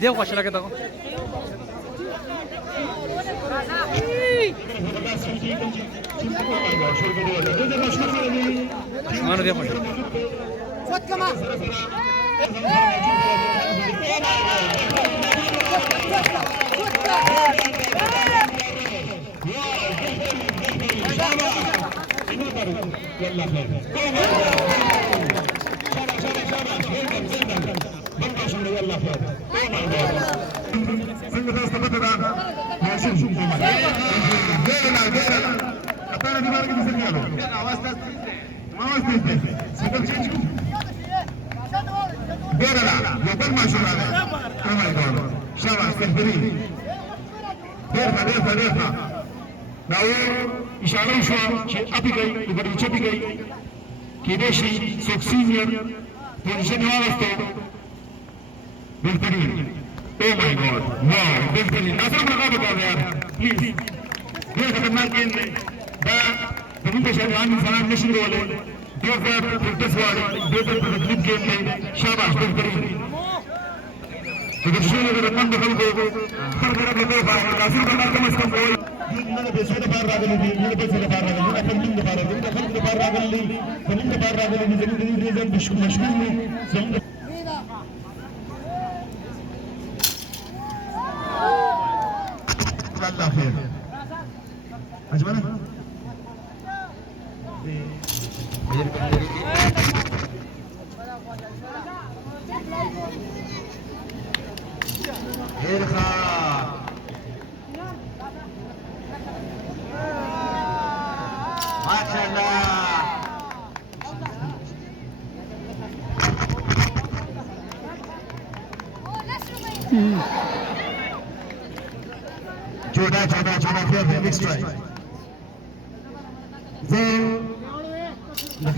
देव कशाला घेता मानो देव إشارة شو شيء أبي جاي يبغى يشوف جاي كده شيء سكسينير بوزيشن وارسته بيرتنين Oh my God wow بيرتنين أسرع من قبل قبل يا please ده كمان كين ده تمام تشاهد عن سلام نشيد ولا ده بروتسواري ده بروتكليب جيم شاباش بيرتنين تدرسون إذا كان دخل كذا كذا كذا كاسين كذا كم اسمه بول من بيسود بار راجل دي من بيسود بار راجل من أفهم من بار راجل من أفهم من بار راجل لي فمن بار راجل دي زين دي ريزن مشهور لي زين الله خير أجمعنا إرخا ما شاء الله Joda here next try then the